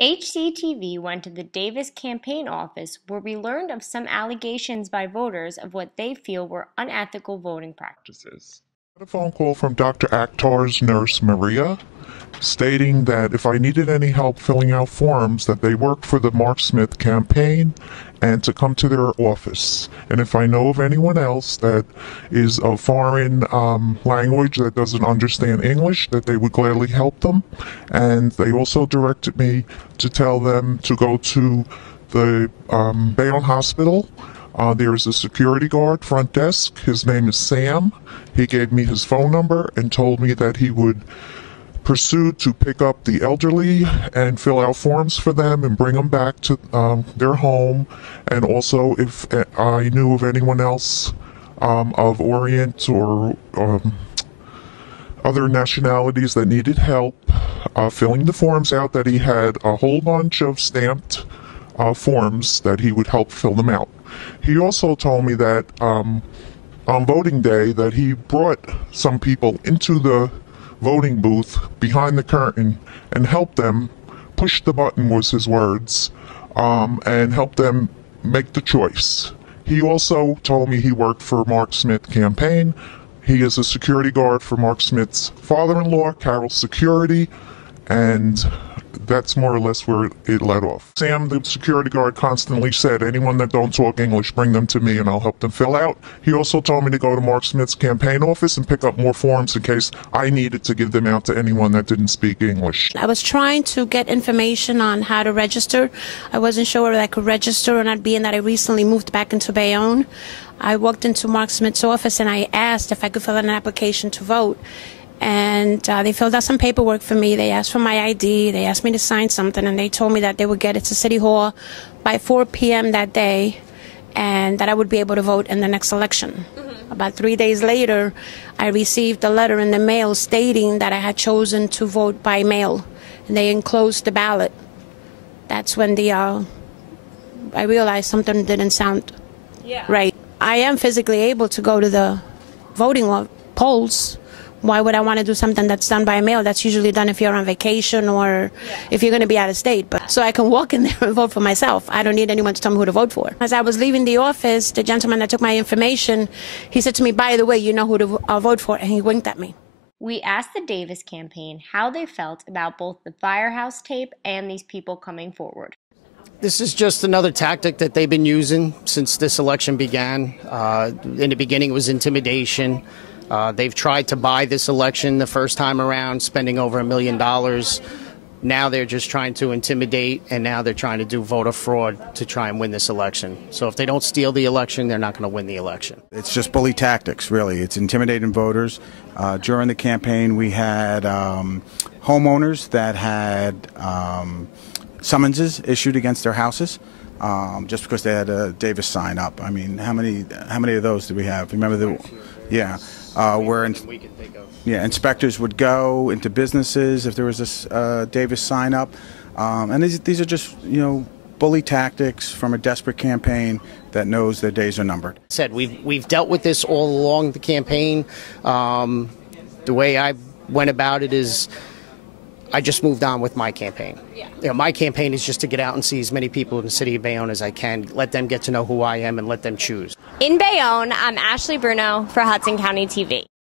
HCTV went to the Davis campaign office where we learned of some allegations by voters of what they feel were unethical voting practices. A phone call from Dr. Akhtar's nurse, Maria, stating that if I needed any help filling out forms, that they work for the Mark Smith campaign and to come to their office. And if I know of anyone else that is a foreign language that doesn't understand English, that they would gladly help them. And they also directed me to tell them to go to the Bayonne hospital. There is a security guard front desk. His name is Sam. He gave me his phone number and told me that he would pursue to pick up the elderly and fill out forms for them and bring them back to their home. And also, if I knew of anyone else of Orient or other nationalities that needed help filling the forms out, that he had a whole bunch of stamped forms that he would help fill them out. He also told me that on voting day that he brought some people into the voting booth behind the curtain and helped them push the button, was his words, and help them make the choice. He also told me he worked for Mark Smith campaign. He is a security guard for Mark Smith's father-in-law, Carroll Security, and that's more or less where it led off. Sam, the security guard, constantly said, anyone that don't talk English, bring them to me and I'll help them fill out. He also told me to go to Mark Smith's campaign office and pick up more forms in case I needed to give them out to anyone that didn't speak English. I was trying to get information on how to register. I wasn't sure whether I could register or not, being that I recently moved back into Bayonne. I walked into Mark Smith's office and I asked if I could fill out an application to vote. And they filled out some paperwork for me. They asked for my ID. They asked me to sign something, and they told me that they would get it to City Hall by 4 p.m. that day, and that I would be able to vote in the next election. About 3 days later, I received a letter in the mail stating that I had chosen to vote by mail, and they enclosed the ballot. That's when I realized something didn't sound right. I am physically able to go to the voting polls. Why would I want to do something that's done by mail? That's usually done if you're on vacation or if you're going to be out of state. But so I can walk in there and vote for myself. I don't need anyone to tell me who to vote for. As I was leaving the office, the gentleman that took my information, he said to me, by the way, you know who to vote for, and he winked at me. We asked the Davis campaign how they felt about both the firehouse tape and these people coming forward. This is just another tactic that they've been using since this election began. In the beginning, it was intimidation. They've tried to buy this election the first time around, spending over $1 million. Now they're just trying to intimidate, and now they're trying to do voter fraud to try and win this election. So if they don't steal the election, they're not going to win the election. It's just bully tactics, really. It's intimidating voters. During the campaign, we had homeowners that had summonses issued against their houses. Just because they had a Davis sign up. I mean, how many of those do we have? Remember where inspectors would go into businesses if there was a Davis sign up, and these are just bully tactics from a desperate campaign that knows their days are numbered. Said we've dealt with this all along the campaign. The way I went about it is, I just moved on with my campaign. My campaign is just to get out and see as many people in the city of Bayonne as I can, let them get to know who I am and let them choose. In Bayonne, I'm Ashley Bruno for Hudson County TV.